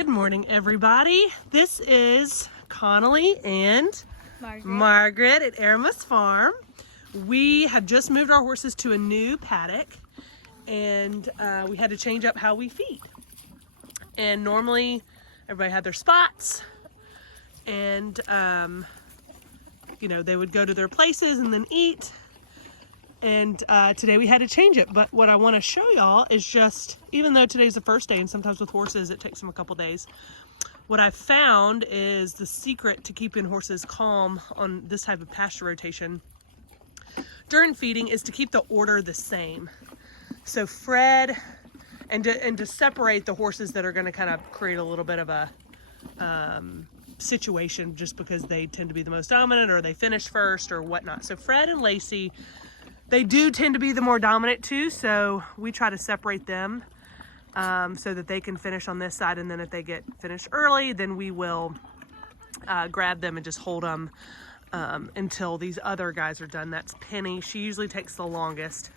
Good morning, everybody. This is Connolly and Margaret at Aramis Farm. We have just moved our horses to a new paddock, and we had to change up how we feed. And normally everybody had their spots, and you know, they would go to their places and then eat. And today we had to change it. But what I want to show y'all is just, even though today's the first day, and sometimes with horses it takes them a couple days, what I found is the secret to keeping horses calm on this type of pasture rotation during feeding is to keep the order the same. So Fred, and to separate the horses that are going to kind of create a little bit of a situation just because they tend to be the most dominant or they finish first or whatnot. So Fred and Lacey, they do tend to be the more dominant too, so we try to separate them so that they can finish on this side, and then if they get finished early, then we will grab them and just hold them until these other guys are done. That's Penny. She usually takes the longest,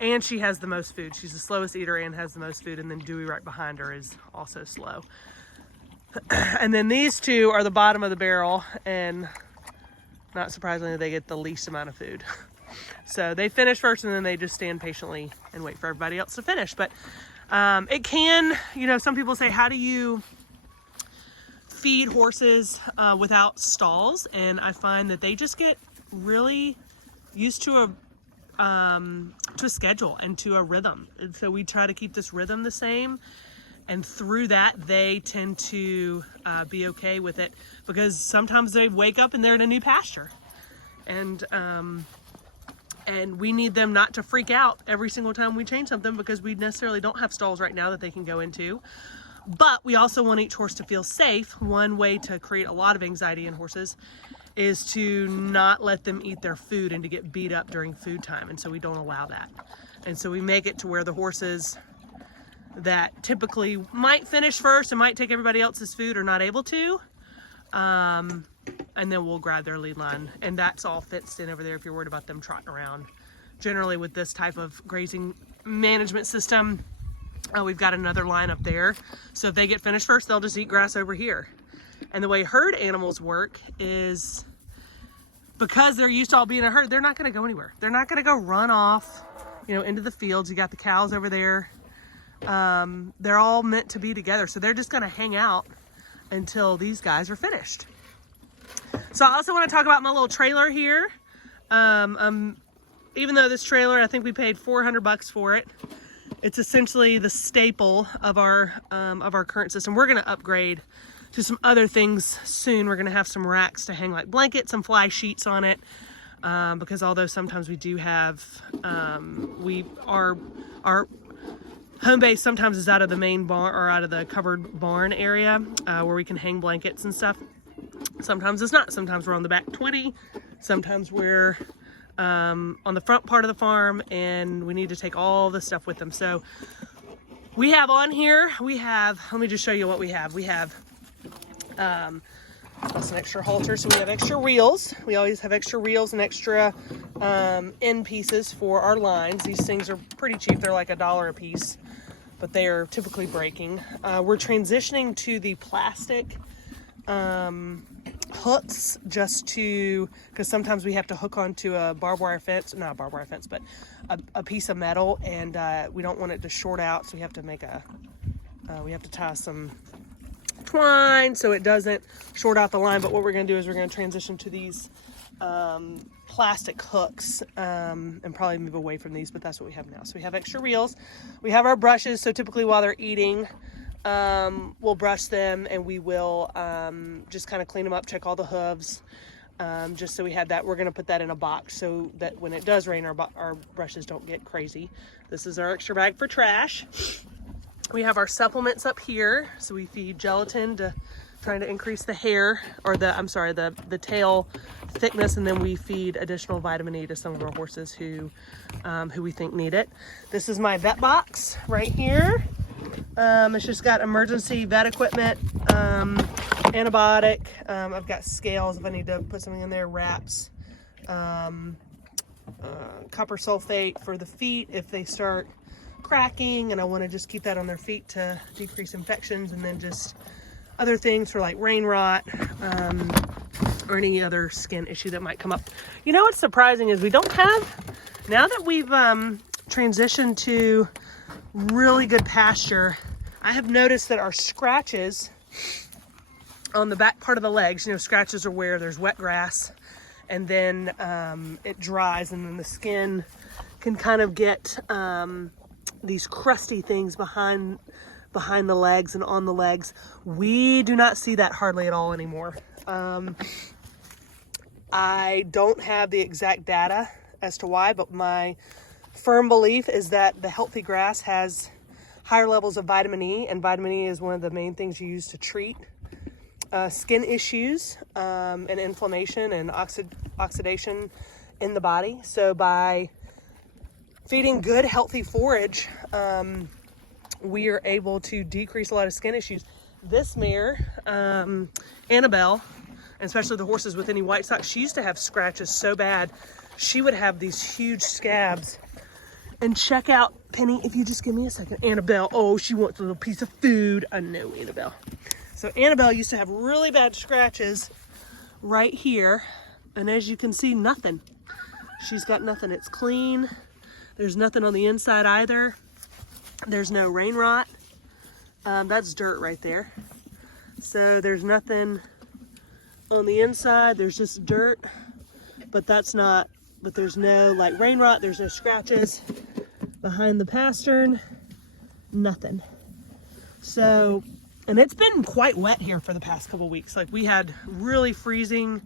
and she has the most food. She's the slowest eater and has the most food, and then Dewey right behind her is also slow. And then these two are the bottom of the barrel, and not surprisingly, they get the least amount of food. So they finish first, and then they just stand patiently and wait for everybody else to finish. But it can, you know, some people say, how do you feed horses without stalls? And I find that they just get really used to a schedule and to a rhythm. And so we try to keep this rhythm the same. And through that, they tend to be okay with it, because sometimes they wake up and they're in a new pasture. And we need them not to freak out every single time we change something, because we necessarily don't have stalls right now that they can go into. But we also want each horse to feel safe. One way to create a lot of anxiety in horses is to not let them eat their food and to get beat up during food time. And so we don't allow that. And so we make it to where the horses that typically might finish first and might take everybody else's food are not able to. And then we'll grab their lead line, and that's all fenced in over there if you're worried about them trotting around. Generally with this type of grazing management system, we've got another line up there. So if they get finished first, they'll just eat grass over here. And the way herd animals work is, because they're used to all being a herd, they're not gonna go anywhere. They're not gonna go run off, you know, into the fields. You got the cows over there. They're all meant to be together. So they're just gonna hang out until these guys are finished. So I also want to talk about my little trailer here. Even though this trailer, I think we paid $400 for it, it's essentially the staple of our current system. We're going to upgrade to some other things soon. We're going to have some racks to hang like blankets, some fly sheets on it, because although sometimes we do have, our home base sometimes is out of the main barn or out of the covered barn area where we can hang blankets and stuff. Sometimes it's not. Sometimes we're on the back 20. Sometimes we're on the front part of the farm, and we need to take all the stuff with them. So we have on here, let me just show you what we have. We have plus an extra halter, so we have extra reels. We always have extra reels and extra end pieces for our lines. These things are pretty cheap. They're like $1 a piece, but they are typically breaking. We're transitioning to the plastic hooks, just to, because sometimes we have to hook onto a barbed wire fence, not a barbed wire fence, but a piece of metal, and we don't want it to short out, so we have to make we have to tie some twine so it doesn't short out the line. But what we're going to do is we're going to transition to these plastic hooks and probably move away from these, but that's what we have now. So we have extra reels. We have our brushes, so typically while they're eating, we'll brush them, and we will just kind of clean them up, check all the hooves, just so we have that. We're going to put that in a box so that when it does rain, our brushes don't get crazy. This is our extra bag for trash. We have our supplements up here. So we feed gelatin to trying to increase the hair, or the tail thickness, and then we feed additional vitamin E to some of our horses who we think need it. This is my vet box right here. It's just got emergency vet equipment, antibiotic. I've got scales if I need to put something in there, wraps, copper sulfate for the feet if they start cracking, and I want to just keep that on their feet to decrease infections, and then just other things for like rain rot, or any other skin issue that might come up. You know what's surprising is we don't have, now that we've transitioned to really good pasture, I have noticed that our scratches on the back part of the legs, you know, scratches are where there's wet grass and then it dries, and then the skin can kind of get these crusty things behind the legs and on the legs. We do not see that hardly at all anymore. I don't have the exact data as to why, but my firm belief is that the healthy grass has higher levels of vitamin E, and vitamin E is one of the main things you use to treat skin issues and inflammation and oxidation in the body. So by feeding good, healthy forage, we are able to decrease a lot of skin issues. This mare, Annabelle, and especially the horses with any white socks, she used to have scratches so bad. She would have these huge scabs. And check out Penny, if you just give me a second. Annabelle, oh, she wants a little piece of food. I know, Annabelle. So Annabelle used to have really bad scratches right here. And as you can see, nothing. She's got nothing. It's clean. There's nothing on the inside either. There's no rain rot. That's dirt right there. So there's nothing on the inside. There's just dirt, but there's no like rain rot. There's no scratches behind the pastern, nothing. So, and it's been quite wet here for the past couple weeks. Like we had really freezing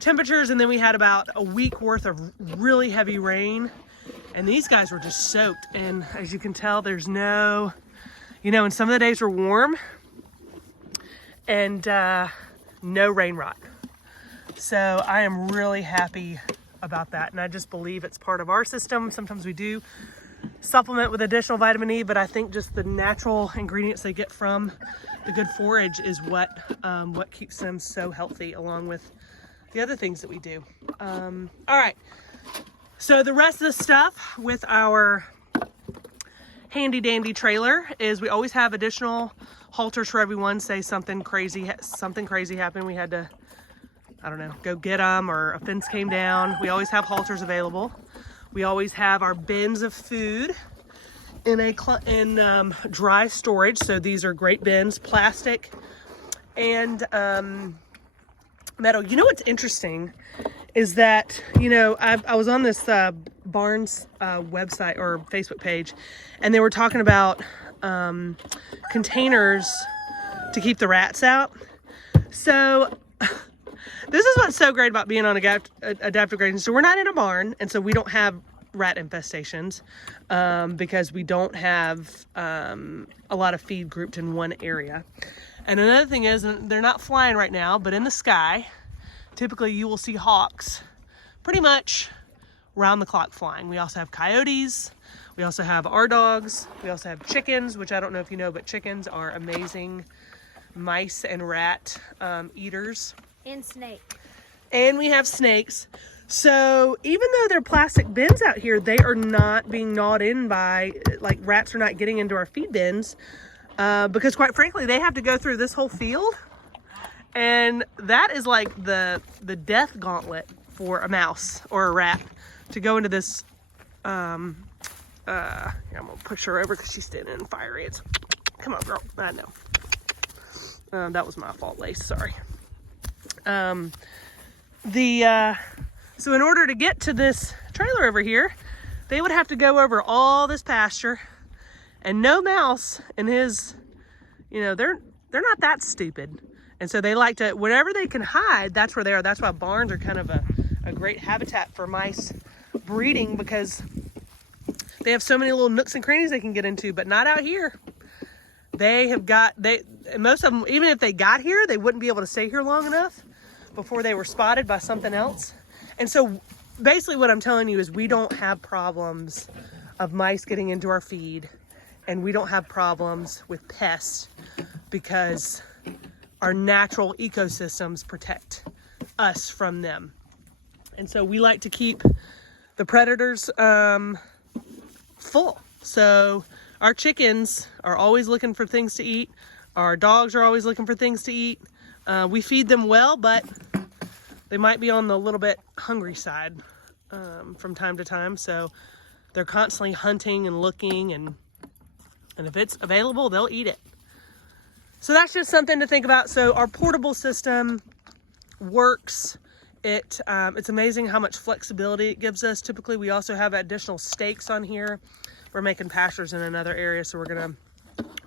temperatures, and then we had about a week worth of really heavy rain, and these guys were just soaked. And as you can tell, there's no, you know, and some of the days were warm and no rain rot. So I am really happy about that, and I just believe it's part of our system. Sometimes we do supplement with additional vitamin E, but I think just the natural ingredients they get from the good forage is what keeps them so healthy, along with the other things that we do. All right, so the rest of the stuff with our handy dandy trailer is we always have additional halters for everyone. Say something crazy happened, we had to, I don't know, go get them, or a fence came down. We always have halters available. We always have our bins of food in dry storage. So these are great bins, plastic and metal. You know what's interesting is that, you know, I was on this Barnes website or Facebook page, and they were talking about containers to keep the rats out. So this is what's so great about being on adaptive grazing. So we're not in a barn, and so we don't have rat infestations because we don't have a lot of feed grouped in one area. And another thing is, they're not flying right now, but in the sky, typically you will see hawks pretty much round the clock flying. We also have coyotes. We also have our dogs. We also have chickens, which I don't know if you know, but chickens are amazing mice and rat eaters. And snake. And we have snakes. So even though they're plastic bins out here, they are not being gnawed in by, like, rats are not getting into our feed bins because quite frankly, they have to go through this whole field. And that is like the death gauntlet for a mouse or a rat to go into this. Here, I'm gonna push her over because she's standing in fire ants. Come on, girl. I know. That was my fault, Lace. Sorry. So in order to get to this trailer over here, they would have to go over all this pasture, and no mouse and his, you know, they're not that stupid. And so they like to, wherever they can hide, that's where they are. That's why barns are kind of a great habitat for mice breeding, because they have so many little nooks and crannies they can get into, but not out here. Most of them, even if they got here, they wouldn't be able to stay here long enough before they were spotted by something else. And so basically what I'm telling you is we don't have problems of mice getting into our feed, and we don't have problems with pests because our natural ecosystems protect us from them. And so we like to keep the predators full. So our chickens are always looking for things to eat. Our dogs are always looking for things to eat. We feed them well, but they might be on the little bit hungry side from time to time. So they're constantly hunting and looking, and if it's available, they'll eat it. So that's just something to think about. So our portable system works. It's amazing how much flexibility it gives us. Typically, we also have additional stakes on here. We're making pastures in another area, so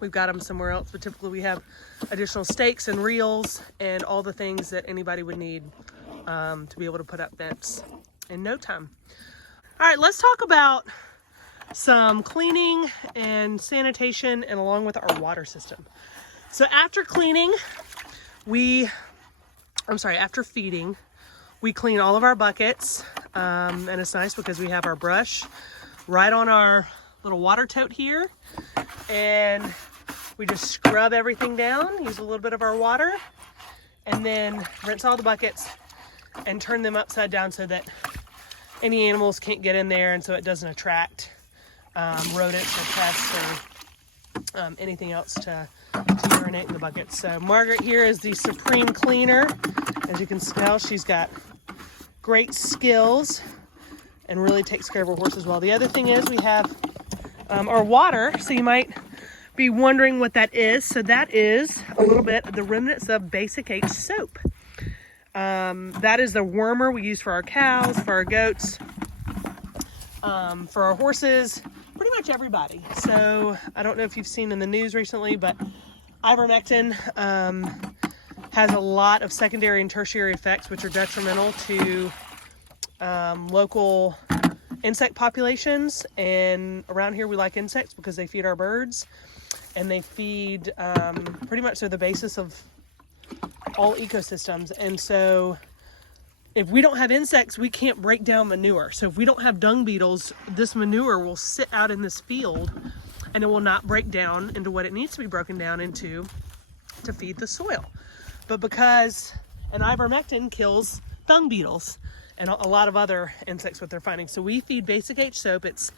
we've got them somewhere else, but typically we have additional stakes and reels and all the things that anybody would need to be able to put up fence in no time. All right, let's talk about some cleaning and sanitation, and along with our water system. So after cleaning, after feeding, we clean all of our buckets, and it's nice because we have our brush right on our little water tote here, and we just scrub everything down, use a little bit of our water, and then rinse all the buckets and turn them upside down so that any animals can't get in there, and so it doesn't attract rodents or pests or anything else to urinate in the buckets. So Margaret here is the supreme cleaner. As you can tell, she's got great skills and really takes care of her horses well. The other thing is we have our water. So you might be wondering what that is. So that is a little bit of the remnants of Basic H soap. That is the wormer we use for our cows, for our goats, for our horses, pretty much everybody. So I don't know if you've seen in the news recently, but ivermectin has a lot of secondary and tertiary effects which are detrimental to local insect populations. And around here we like insects because they feed our birds, and they feed pretty much they're the basis of all ecosystems. And so if we don't have insects, we can't break down manure. So if we don't have dung beetles, this manure will sit out in this field and it will not break down into what it needs to be broken down into to feed the soil. But because an ivermectin kills dung beetles and a lot of other insects what they're finding. So we feed Basic H soap. It's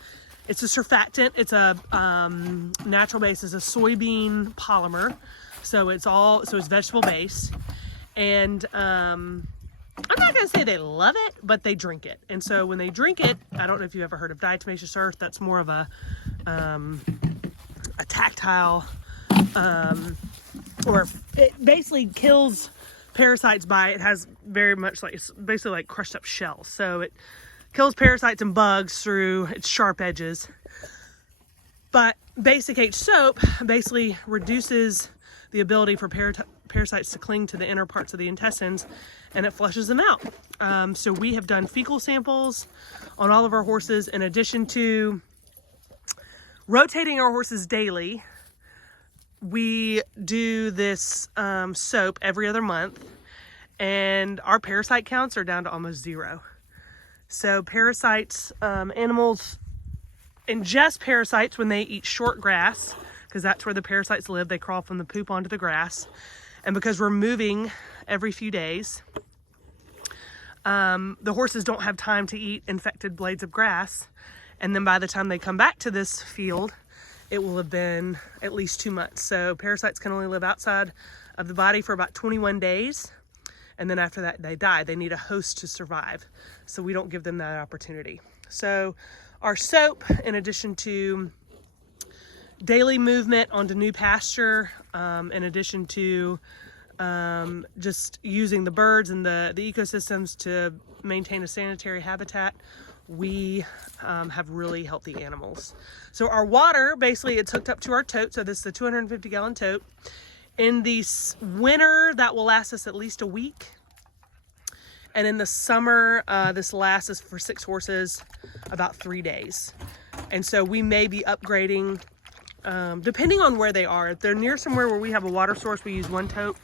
a surfactant. It's a natural base. It's a soybean polymer. So it's vegetable based. And I'm not going to say they love it, but they drink it. And so when they drink it, I don't know if you've ever heard of diatomaceous earth. That's more of a tactile, or it basically kills parasites it has very much it's basically like crushed up shells. So it kills parasites and bugs through its sharp edges. But Basic H soap basically reduces the ability for parasites to cling to the inner parts of the intestines, and it flushes them out. So we have done fecal samples on all of our horses, in addition to rotating our horses daily. We do this soap every other month, and our parasite counts are down to almost zero. So parasites, animals ingest parasites when they eat short grass, because that's where the parasites live. They crawl from the poop onto the grass. And because we're moving every few days, the horses don't have time to eat infected blades of grass. And then by the time they come back to this field, it will have been at least 2 months. So parasites can only live outside of the body for about 21 days. And then after that, they die. They need a host to survive. So we don't give them that opportunity. So our soap, in addition to daily movement onto new pasture, in addition to just using the birds and the ecosystems to maintain a sanitary habitat, we have really healthy animals. So our water, basically it's hooked up to our tote. So this is a 250 gallon tote. In the winter, that will last us at least a week. And in the summer, this lasts us for 6 horses about 3 days. And so we may be upgrading, depending on where they are. If they're near somewhere where we have a water source, we use 1 tote.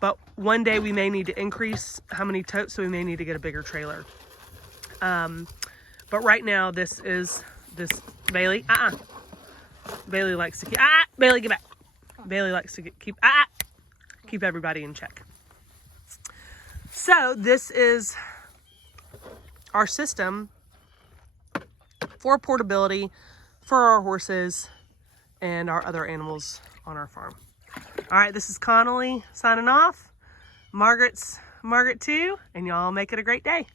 But one day we may need to increase how many totes, so we may need to get a bigger trailer. But right now, this Bailey. Bailey likes to keep. Bailey, get back. Bailey likes to keep everybody in check. So this is our system for portability, for our horses and our other animals on our farm. All right, this is Connolly signing off. Margaret too, and y'all make it a great day.